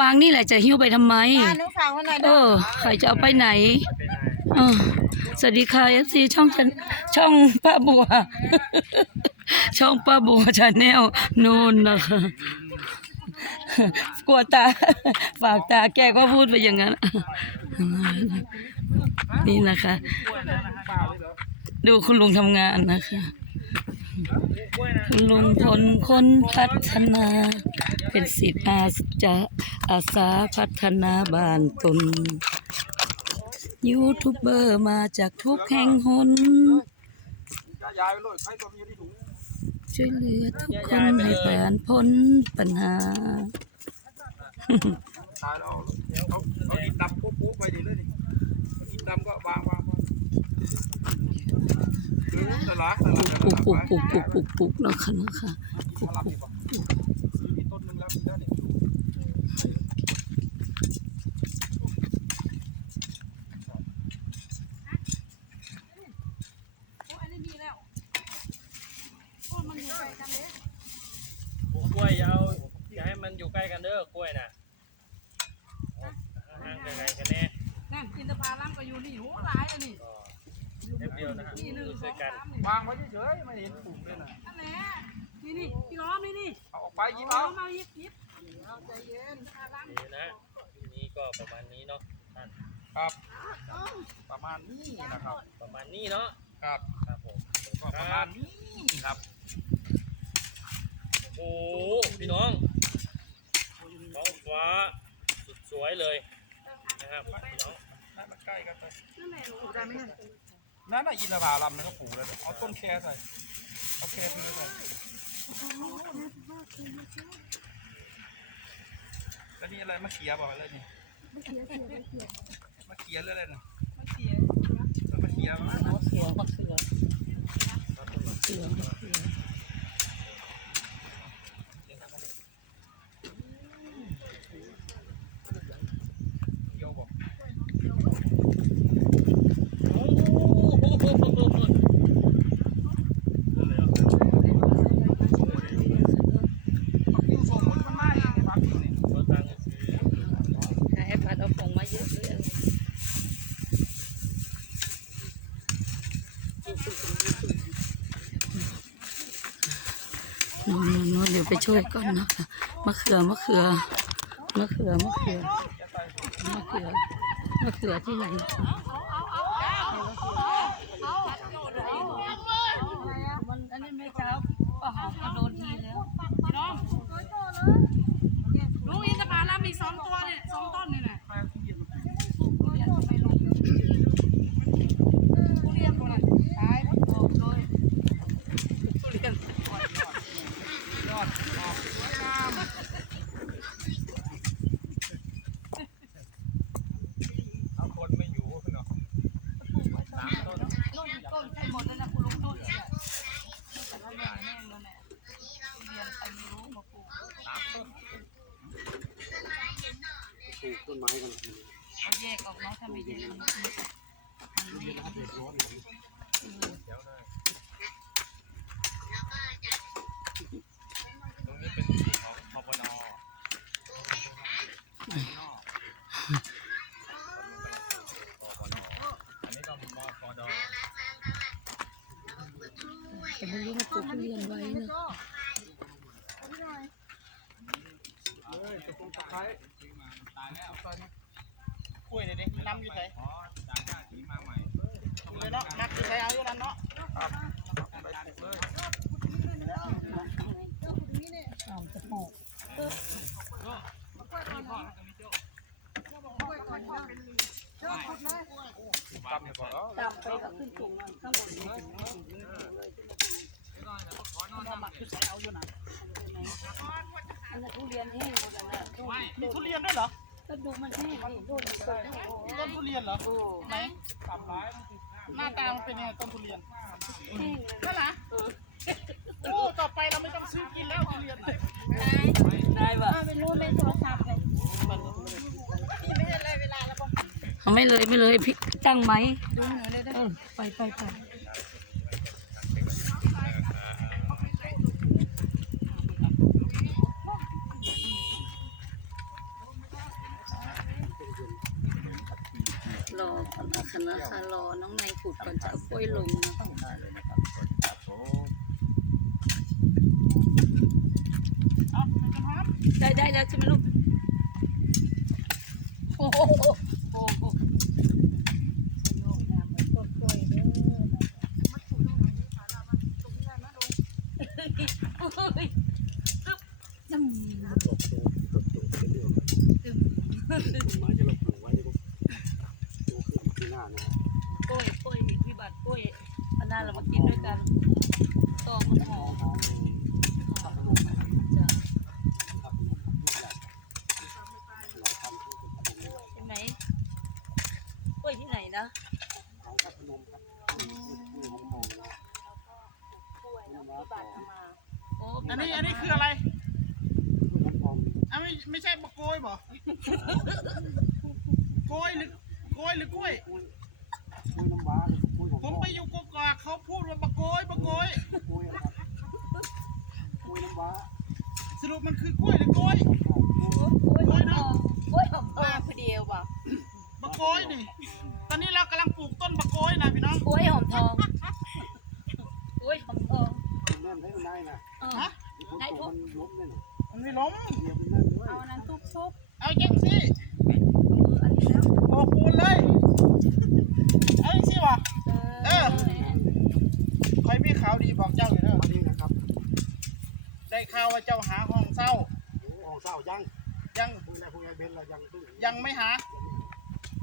วางนี่แหละจะหิ้วไปทำไมป้าหนูฝากไว้หน่อยเอเด้ออใครจะเอาไปไหนเออสวัสดีค่ะเอฟซีช่องฉันช่องป้าบัว ช่องป้าบัวชาแนลนู่นนะคะกลัวตา ฝากตาแกก็พูดไปอย่างนั้น นี่นะคะ ดูคุณลุงทำงานนะคะ คุณลุงพลคนพัฒนา เป็นสิทธิ์อาจะ อาสาพัฒนาบ้านตน ยูทูบเบอร์มาจากทุกแห่งหนยายไปเลยใครตัวมีอยู่ที่ถุงช่วยเหลือทุกคนให้ผ่านพ้นปัญหา ตายแล้วเอาเอาดินดำปุ๊บปุ๊บไปดีเลยนี่เอาดินดำก็วางวางวางเออนั่นละนั่นละนั่นปุกปุกละปุกปุกปุกปุกนะคะนะคะปุกรับปุนี่ก ป่ะมีต้นหนึงแล้วแล้วนี่ ปลูกกล้วยอย่าเอาอย่าให้มันอยู่ใกล้กันเด้อกล้วยน่ะห่างไกลๆกันแน่ นั่นอินทผลัมก็อยู่นี่โหหลาย อันนี้ก็แป๊บเดียวนะฮะนี่หนึ่งสช่อวยงกันสามนี่วางไว้เฉยๆไม่เห็นปลูกเลยนะนั่นแหละนี่นี่พี่ล้อมนี่นี่เอาออกไปหยิบล้อเอามมายิบยิบเอาใจเย็นผลัมนี่นะทีนี้ก็ประมาณนี้เนาะท่านครับ ประมาณนี้นะครับ ประมาณนี้เนาะครับครับผมก็ประมาณนี้ครับโอ้โหพี่น้องท้องฟ้าสุดสวยเลยนะครับพี่น้อง นั่นมันใกล้กันไปนั่นแหละปลูกได้ไหมเนี่ยนั่นน่ะอินทผลัมนั่นก็ปลูกแล้วเอาต้นแครใส่เอาแครพื้นใส่แล้วนี่อะไรมะเขียบอกอะไรนี่มะเขียมะเขียหรืออะไรนะมันเสียมะเขียมั้งมะเขือมะเขือมะเขือมะเขือ เขียวบอก โอ้โห คิวส่งผลมันมาอีกครับนี่ ตัวตังค์ซื้อ ให้พัดเอาฟองมาเยอะเลย นู่นนู่นเดี๋ยวไปช่วยก่อนนะคะมะเขือมะเขือมะเขือมะเขือมะเขือมะเขือที่ไหนอันนี้ไม่เช้าป้าหอมก็โดนทีแล้ว พี่น้องลุงอินทผลัมมีสองตัวเนี่ยสองต้นนี่แหละทุเรียนทำไมลงทุเรียนตัวนั้นตายหมดเลยทุเรียน ยอดออกสวยงามเอาคนไม่อยู่เนาะสามต้น ต้นต้นใครหมดเลยนะคุณลุงต้นเนี่ยแต่ว่าอย่างแห้งแล้วเนี่ยทุเรียนใครไม่รู้มาปลูก สามต้น เอาแยกออกเนาะถ้าไม่แยกมันมันแตรงนี้เป็นที่ของพบนอันนี้ก็มพดแต่ไม่รู้มาปลูกทุเรียนไว้นะตะกุงตะไคร้ตายแล้วตอนนี้ วยเลยดิน้ำอยู่ไหนอ๋อจากหน้าที่ใหม่เลยเนาะนักอยู่ไหนเอาอยู่นั่นเนาะครับไปปลูกเลยเอาจะปลูกตำเนี่ยก่อนอ๋อตามไปก็ขึ้นสูงนั่นข้างบนนี่หมักอยู่ไหนเอาอยู่นั่นอันนั้ทุเรียนแห้งหมดแล้วมีทุเรียนด้วยเหรอ ก็ดูมันแห้งนี่ดูมันเกิดแห้งต้นทุเรียนเหรอไหนตำร้ายมันติดหน้าหน้าตามันเป็นยังไงต้นทุเรียนเลยนั่นเหรอโอ้ต่อไปเราไม่ต้องซื้อกินแล้วทุเรียนได้ปะไม่รู้ในโทรศัพท์เลยนี่ไม่ใช่อะไรเวลาแล้วป่ะเอาไม่เลยไม่เลยพี่ตั้งไหมดูหน่อยเลยได้เออไปไปไป รอก่อ นนะคะรอน้องนายขุดก่อนจะเอากล้วยลงนะได้เลยนะครับครับผม ได้ได้แล้วใช่ไหมลูกโอ้โหโอ้โห ลูกน้ำมันต้นกล้วยเด้อ เฮ้ยน้ำ กล้วยกล้วยพี่บัตรกล้วยอันนั้นเรามากินด้วยกันตองมันหอมจ้ะใช่ไหมก ล้วยที่ไหนนะโอ้อันนี้อันนี้คืออะไรอันไม่ไม่ใช่มะโกยบ่โกยหรือโกยหรือกล้วยผมไปอยู่กกอกเขาพูดว่าบะโกยบะโกยสรุปมันคือกล้วยหรือกล้วยกล้วยหอมทองกล้วยหอมทอมางคนเดียวบ่บะโกยนี่ต อนนี้เรากำลังปลูกต้นบะโกยนะพี่น้องกล้วยหอมทองกล้วยหอมทองเออฮะไหนทุกมันไม่ล้มเอาอันนั้นทุบซุปเอาจังสิอันนี้แล้วโอ้ปูนเลยเอาจังสิวะเออคอยมีข่าวดีบอกเจ้าอยู่เด้อได้ข่าวว่าเจ้าหาห้องเศร้ายังยังไม่หา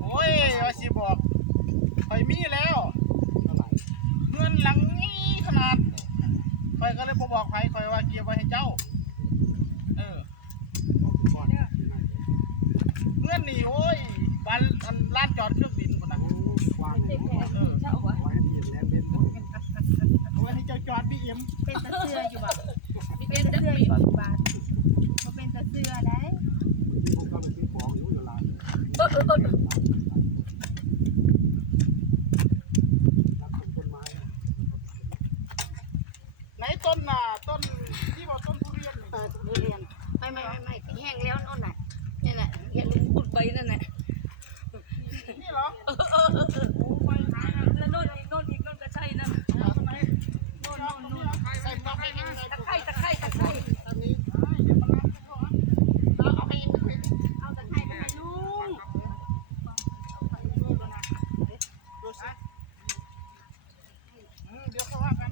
โอ้ยว่าสิบอกคอยมีแล้วเงินหลังนี้ขนาดคอยก็เลยบบอกใครคอยว่าเก็บไว้ให้เจ้า เออเงินนี่โอ้ยวันอันลานจอดเครื่องบินคนนะเออเช่าวะเอาไว้ให้เจ้าจอดบีเอ็มเป็นตะเสื้ออยู่บ่พี่เป็เป็นนตะจะเสื้ออมียู่บ่บาทบ่เป็นตะเสื้อได้ เออเออเออ ไหนต้นน่ะต้นที่บอกต้นทุเรียนนี่ เออทุเรียนไม่ไม่ไม่ไม่แห้งแล้วนั่นน่ะนี่แหละเรียนลุงขุดไปนั่นแหละ นี่เหรอ เออเออเออเออแล้วโน่นอีกโน่นอีกโน่นก็ใช่นั่น เอาตรงไหนโน่นโน่นโน่นใส่ปลอกให้เห็นใส่ ตะ ปลอก ไคร้ตะไคร้ตะไคร้ อันนี้เดี๋ยวมันรับไปก่อนเอาเอาให้เห็นให้เห็น เอาตะไคร้ไปให้ลุง ดูสิอืมเดี๋ยวเขาว่ากัน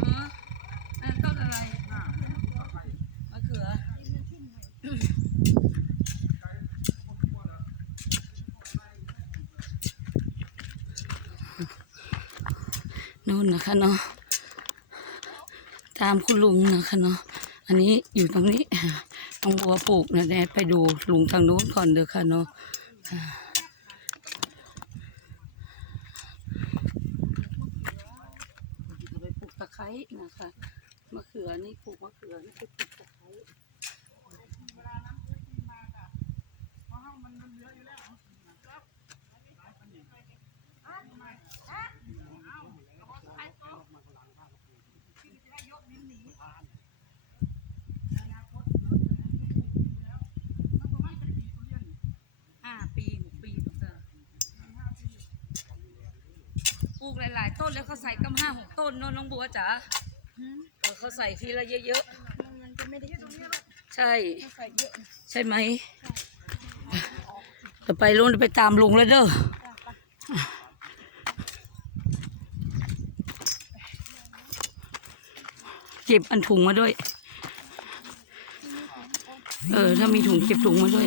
เออนั่นต้นอะไรมะเขือ นู่นนะคะเนาะตามคุณลุงนะคะเนาะอันนี้อยู่ตรงนี้ต้องบัวปลูกนะแดดไปดูลุงทางนู้นก่อนเด้อค่ะเนาะไปปลูกตะไคร้นะคะมะเขือนี่ปลูกมะเขือนี่คือปลูกตะไคร้ ห้าปีหกปีถูกจ้ะปลูก หลาย ๆ ต้นแล้วเขาใส่กำห้าหกต้นเนอะน้องบัวจ๋าเออเขาใส่ทีละเยอะมันจะไม่ได้กินๆใช่ใส่เยอะใช่ไหมจะไปลุงจะไปตามลุงแล้วเด้อเก็บอันถุงมาด้วย เออ ถ้ามีถุงเก็บถุงมาด้วย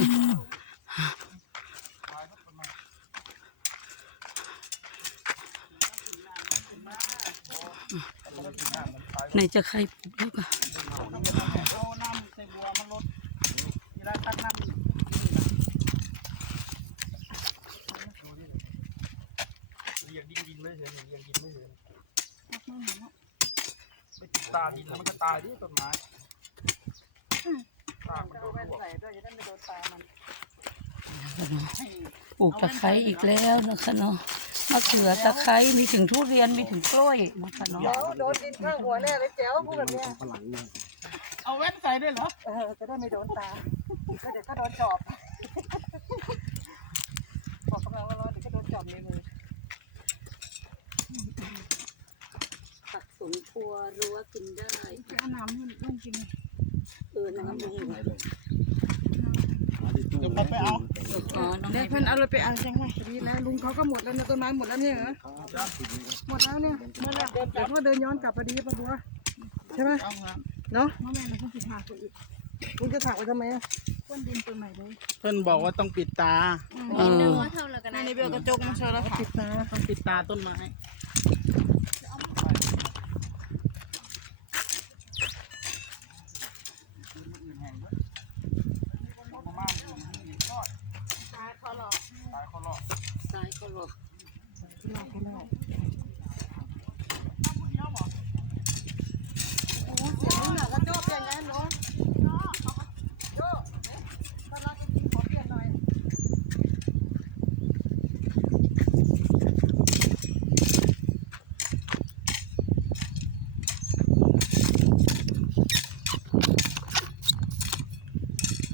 ไหนจะใครปลูกแล้วก็เอาน้ำใส่บัวมันลดเวลาตักน้ำเรียงดินดินไม่เฉยเรียงดินไม่เฉยไปติดตาดินแล้วมันก็ตายดิต้นไม้เอาแว่นใส่ด้วยจะได้ไม่โดนตามัน ปลูกตะไคร้อีกแล้วนะคะเนาะมะเขือตะไคร้มีถึงทุเรียนมีถึงกล้วยนะคะเนาะเดี๋ยวโดนดินข้างหัวแน่เลยแจ๋วพูดแบบเนี้ยเอาแว่นใส่ด้วยเหรอเออจะได้ไม่โดนตาก็เดี๋ยวก็โดนจอบบอกกำลังว่าร้อนเดี๋ยวก็โดนจอบในมือผักสวนครัวรั้วกินได้เอาน้ำลุงกินเออน้ำลงเดี๋ยวผมไปเอา อ๋อน้องเดี๋ยวเพื่อนเอาเลยไปเอาจังไงดีแล้วลุงเขาก็หมดแล้วนะต้นไม้หมดแล้วเนี่ยเหรอหมดแล้วเนี่ยเมื่อไหร่เดี๋ยวว่าเดินย้อนกลับพอดีปะบัวใช่ไหมเอาครับเนาะแม่เราต้องไปถากอีกลุงจะถากไว้ทำไมอะเพื่อนบอกว่าต้องปิดตาเออในในเบลกระจกมาใช่แล้วปิดตาต้องปิดตาต้นไม้ ซ้ายก็หลบ โอ้เสียงหนักกระจกอย่างนั้นเนาะโจ้ตอนเราจะกินขอเปลี่ยนหน่อย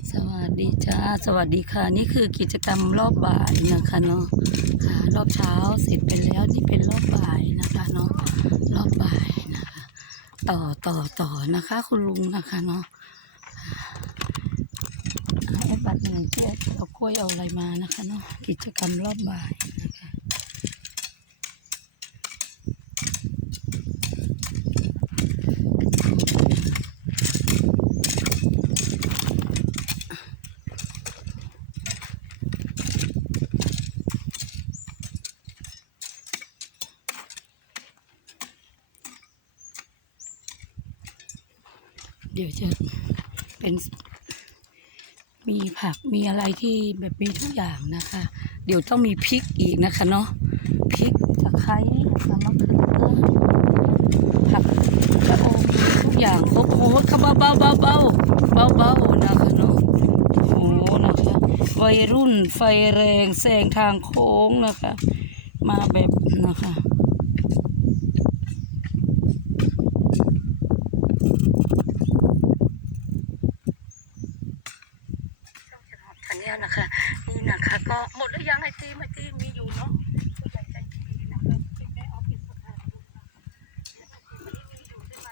สวัส ค่ะ สวัสดีค่ะ นี่คือกิจกรรมรอบบ่ายนะคะเนาะค่ะ รอบเช้าเสร็จไปแล้วนี่เป็นรอบบ่ายนะคะเนาะรอบบ่ายนะคะ ต่อต่อต่อนะคะ คุณลุงนะคะเนาะอ่าไอ้บัตรหนึ่งเจ๊เอากล้วยเอาอะไรมานะคะเนาะกิจกรรมรอบบ่ายนะคะ เป็นมีผักมีอะไรที่แบบมีทุกอย่างนะคะ เดี๋ยวต้องมีพริกอีกนะคะเนาะพริกตะไคร้นะคะมะเขือผักกระโองทุกอย่างครบโอ้โหเบาเบาเบาเบาเบาเบาๆนะคะเนาะโอ้โหนะคะวัยรุ่นไฟแรงแซงทางโค้งนะคะ มาแบบนะคะ เนี่ยนะคะ นี่นะคะ ก็หมดหรือยังไอติมไอติมมีอยู่เนาะผู้ใหญ่ใจดีนะคะติดในออฟฟิศสถานดูนะคะวันนี้มีอยู่ใช่ไหม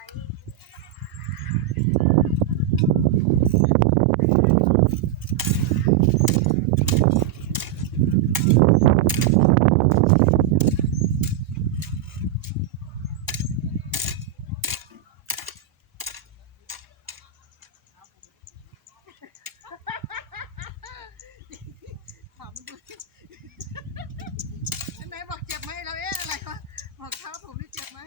ไหนบอกเจ็บไหมเราเอ๊ะอะไรวะบอกเท้าผมนี่เจ็บไหม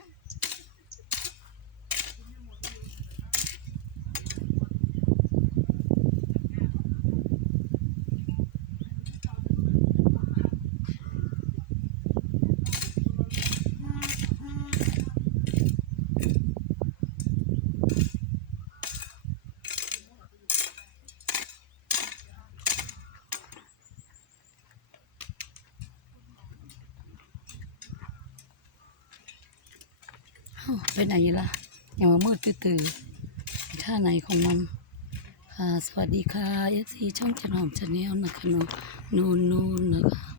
อ้าว ไปไหนล่ะยังมามืดตื่นท่าไหนของมันค่ะสวัสดีค่ะเอฟซีช่องจันหอมชาแนลนะคะนาะนูนนูนนะคะ